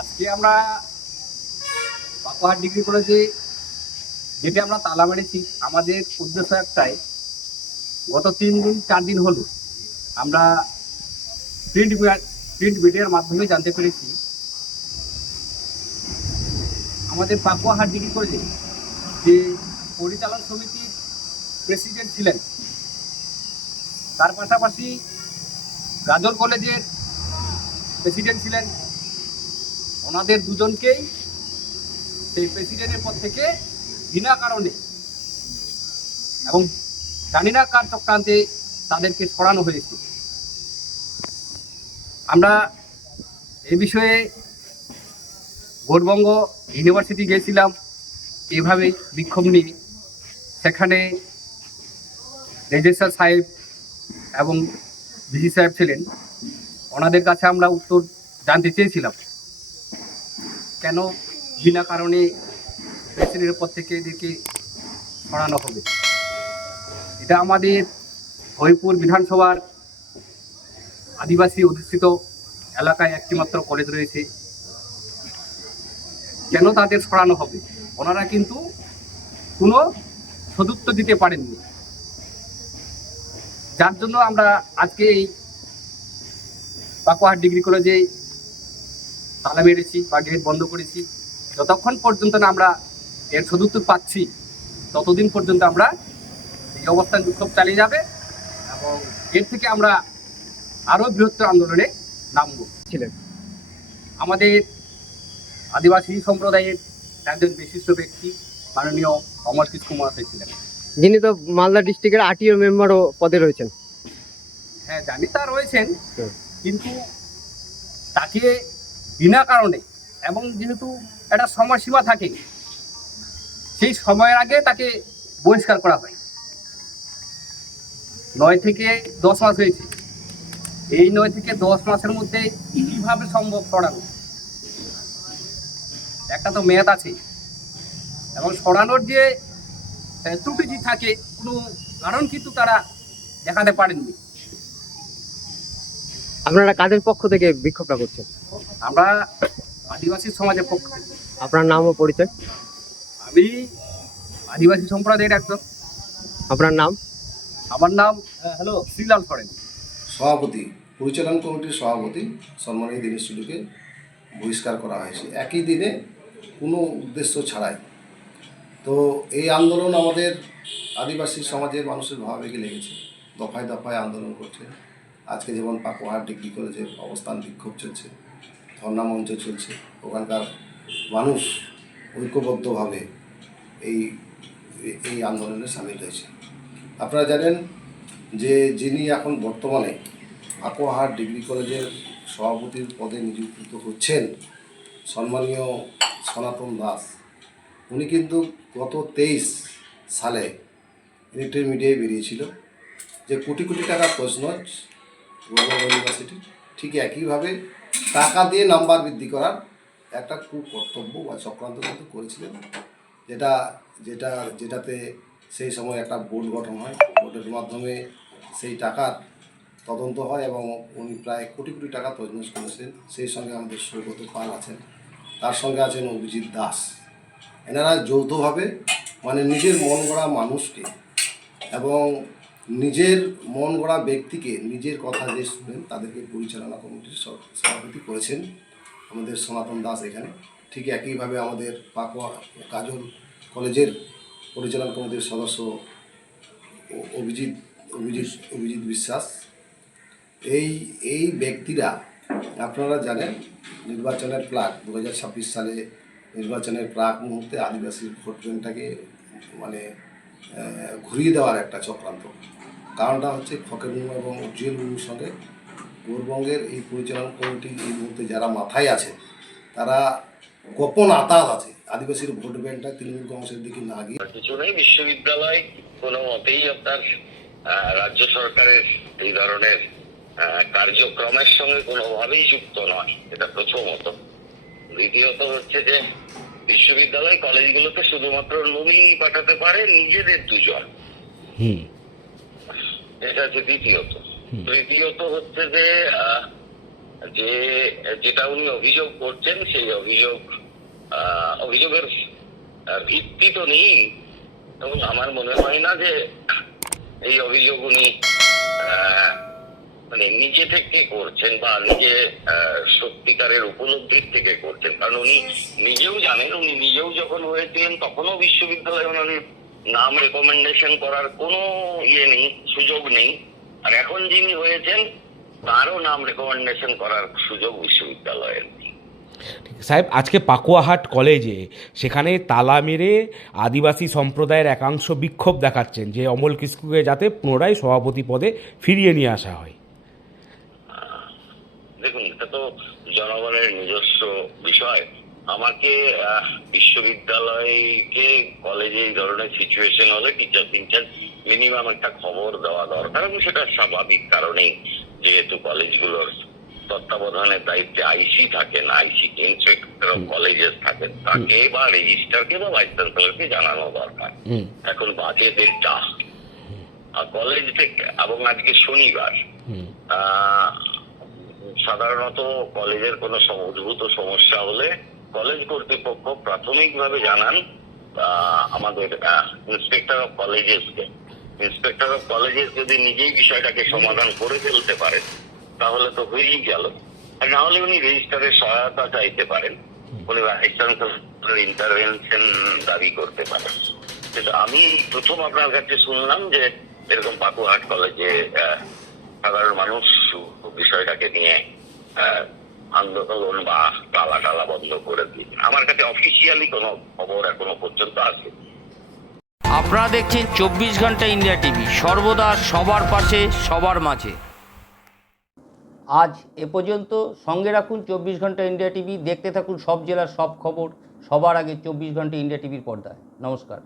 আজকে আমরা পাকুয়াহাট ডিগ্রি কলেজে যেটা আমরা তালা মেরেছি। আমাদের উদ্দেশ্য একটাই, গত তিন দিন, চার দিন হলো আমরা প্রিন্ট প্রিন্ট মিডিয়ার মাধ্যমে জানতে পেরেছি। আমাদের পাকুয়াহাট ডিগ্রি কলেজে যে পরিচালন সমিতির প্রেসিডেন্ট ছিলেন, তার পাশাপাশি গাজর কলেজের প্রেসিডেন্ট ছিলেন। ওনাদের দুজনকেই সেই প্রেসিডেন্টের পদ থেকে বিনা কারণে এবং জানি না কার চক্রান্তে তাদেরকে সরানো হয়েছে। আমরা এ বিষয়ে গৌরবঙ্গ ইউনিভার্সিটি গিয়েছিলাম এভাবে বিক্ষোভ নিয়ে। সেখানে রেজিস্ট্রার সাহেব এবং ভিসি সাহেব ছিলেন। ওনাদের কাছে আমরা উত্তর জানতে চেয়েছিলাম। কেন বিনা কারণে প্রেসিডেন্টের পদ থেকে এদেরকে সরানো হবে? এটা আমাদের হরিপুর বিধানসভার আদিবাসী অধিষ্ঠিত এলাকায় একটিমাত্র কলেজ রয়েছে। কেন তাদের সরানো হবে? ওনারা কিন্তু কোনো সদুত্তর দিতে পারেননি। যার জন্য আমরা আজকে এই পাকুয়াহাট ডিগ্রি কলেজে তালা মেরেছি বা গেট বন্ধ করেছি। যতক্ষণ পর্যন্ত না আমরা এর সদুত্তর পাচ্ছি ততদিন পর্যন্ত আমরা এই অবস্থান বিক্ষোভ চালিয়ে যাবে এবং এর থেকে আমরা আরও বৃহত্তর আন্দোলনে নামব। ছিলেন। আমাদের আদিবাসী সম্প্রদায়ের একজন বিশিষ্ট ব্যক্তি মাননীয় অমর কৃষ্ণ মহাশয় ছিলেন। যিনি তো মালদা ডিস্ট্রিক্টের আরটিও মেম্বারও পদে রয়েছেন। হ্যাঁ জানি তা রয়েছেন কিন্তু তাকে বিনা কারণে এবং যেহেতু একটা সময়সীমা থাকে, সেই সময়ের আগে তাকে বহিষ্কার করা হয়। নয় থেকে দশ মাস হয়েছে। এই নয় থেকে দশ মাসের মধ্যে কীভাবে সম্ভব সরানো? একটা তো মেয়াদ আছে এবং সরানোর যে ত্রুটি থাকে, কোনো কারণ কিন্তু তারা দেখাতে পারেননি। আপনারা কাদের পক্ষ থেকে বিক্ষোভটা করছেন? আমরা আদিবাসী সমাজের পক্ষ থেকে। আপনার নাম ও পরিচয়? আমি আদিবাসী সম্প্রদায়ের একজন। আপনার নাম? আমার নাম হ্যালো শ্রীলাল সরেন। সভাপতি পরিচালন কমিটির সভাপতি সম্মানীয় দিনেশ টুডুকে বহিষ্কার করা হয়েছে। একই দিনে কোনো উদ্দেশ্য ছাড়াই। তো এই আন্দোলন আমাদের আদিবাসী সমাজের মানুষের ভাবাবেগে লেগেছে। দফায় দফায় আন্দোলন করছে। আজকে যেমন পাকুয়াহাট ডিগ্রি কলেজের অবস্থান বিক্ষোভ চলছে, ধর্ণা মঞ্চ চলছে, ওখানকার মানুষ ঐক্যবদ্ধভাবে এই এই আন্দোলনে সামিল হয়েছে। আপনারা জানেন যে যিনি এখন বর্তমানে আকোহাট ডিগ্রি কলেজের সভাপতির পদে নিযুক্ত হচ্ছেন সম্মানীয় সনাতন দাস, উনি কিন্তু গত তেইশ সালে ইলেকট্রিক মিডিয়ায় বেরিয়েছিল। যে কোটি কোটি টাকা প্রশ্ন গভর্নমেন্ট ইউনিভার্সিটি, ঠিক একইভাবে টাকা দিয়ে নাম্বার বৃদ্ধি করার একটা খুব কর্তব্য বা চক্রান্ত কিন্তু করেছিলেন, যেটা যেটা, যেটাতে সেই সময় একটা বোর্ড গঠন হয়। বোর্ডের মাধ্যমে সেই টাকার তদন্ত হয় এবং উনি প্রায় কোটি কোটি টাকা তজনস করেছেন। সেই সঙ্গে আমাদের সৌগত পাল আছেন। তার সঙ্গে আছেন অভিজিৎ দাস। এনারা যৌথভাবে মানে নিজের মন গড়া মানুষকে এবং নিজের মন গড়া ব্যক্তিকে নিজের কথা যে শুনেন, তাদেরকে পরিচালনা কমিটির সভাপতি করেছেন আমাদের সনাতন দাস এখানে। ঠিক একইভাবে আমাদের পাকুয়া কাজল কলেজের পরিচালনা কমিটির সদস্য অভিজিৎ অভিজিৎ অভিজিৎ বিশ্বাস। এই এই ব্যক্তিরা, আপনারা জানেন নির্বাচনের প্রাক দু হাজার ছাব্বিশ সালে নির্বাচনের প্রাক মুহূর্তে আদিবাসী ভোট ব্যাংকটাকে মানে ঘুরিয়ে দেওয়ার একটা চক্রান্ত। কারণটা হচ্ছে ফকের মুর্মু এবং উজ্জ্বল মুর্মুর সঙ্গে পূর্ববঙ্গের এই পরিচালনা কমিটি এই মুহূর্তে যারা মাথায় আছে তারা গোপন আতাত আছে। আদিবাসীর ভোট ব্যাংকটা তৃণমূল কংগ্রেসের দিকে না গিয়ে কিছু নেই বিশ্ববিদ্যালয় কোনো মতেই আপনার রাজ্য সরকারের এই ধরনের কার্যক্রমের সঙ্গে কোনোভাবেই যুক্ত নয়। এটা প্রথমত। দ্বিতীয়ত হচ্ছে যে বিশ্ববিদ্যালয় কলেজগুলোতে শুধুমাত্র নমিনি পাঠাতে পারে নিজেদের দুজন। এটা হচ্ছে দ্বিতীয়ত। তৃতীয়ত হচ্ছে যে যে যেটা উনি অভিযোগ করছেন সেই অভিযোগ অভিযোগের ভিত্তি তো নেই। এবং আমার মনে হয় না যে এই অভিযোগ উনি আহ, মানে নিজে থেকে করছেন বা নিজে সত্যিকারের উপলব্ধির থেকে করছেন। কারণ উনি নিজেও জানেন উনি নিজেও যখন হয়েছিলেন তখনও বিশ্ববিদ্যালয়ে ওনার নাম রেকমেন্ডেশন করার কোনো ইয়ে নেই সুযোগ নেই। আর এখন যিনি হয়েছেন তারও নাম রেকমেন্ডেশন করার সুযোগ বিশ্ববিদ্যালয়ের নেই। সাহেব আজকে পাকুয়াহাট কলেজে সেখানে তালা মেরে আদিবাসী সম্প্রদায়ের একাংশ বিক্ষোভ দেখাচ্ছেন যে অমল কিস্কুকে যাতে পুনরায় সভাপতি পদে ফিরিয়ে নিয়ে আসা হয়। দেখুন এটা তো জনগণের নিজস্ব বিষয়। আমাকে বিশ্ববিদ্যালয়কে কলেজে এই ধরনের সিচুয়েশন হলে টিচার টিচার মিনিমাম একটা খবর দেওয়া দরকার এবং সেটা স্বাভাবিক কারণেই যেহেতু কলেজগুলোর তত্ত্বাবধানের দায়িত্বে আইসি থাকেন আইসি ইন্সপেক্টর অফ কলেজেস থাকেন তাকে বা রেজিস্ট্রারকে বা ভাইস চ্যান্সেলরকে জানানো দরকার। এখন বাজে দেড়টা। আর কলেজ থেকে এবং আজকে শনিবার সাধারণত কলেজের কোনো উদ্ভূত সমস্যা হলে কলেজ কর্তৃপক্ষ প্রাথমিকভাবে জানান আমাদের ইন্সপেক্টর অফ কলেজেসকে ইন্সপেক্টর অফ কলেজেস যদি নিজেই বিষয়টাকে সমাধান করে ফেলতে পারেন তাহলে তো হয়েই গেল। আর না হলে উনি রেজিস্টারের সহায়তা চাইতে পারেন, উনি ইন্টারভেনশন দাবি করতে পারেন। কিন্তু আমি প্রথম আপনার কাছে শুনলাম যে এরকম পাকুহাট কলেজে সাধারণ মানুষ বিষয়টাকে নিয়ে আন্দোলন বা টালা টালা বন্ধ করে দিয়েছে আমার কাছে অফিসিয়ালি কোনো খবর এখনও পর্যন্ত আসে আপনারা দেখছেন চব্বিশ ঘণ্টা ইন্ডিয়া টিভি, সর্বদা সবার পাশে, সবার মাঝে। আজ এ পর্যন্ত সঙ্গে রাখুন চব্বিশ ঘণ্টা ইন্ডিয়া টিভি, দেখতে থাকুন সব জেলার সব খবর, সবার আগে চব্বিশ ঘণ্টা ইন্ডিয়া টিভির পর্দায়। নমস্কার।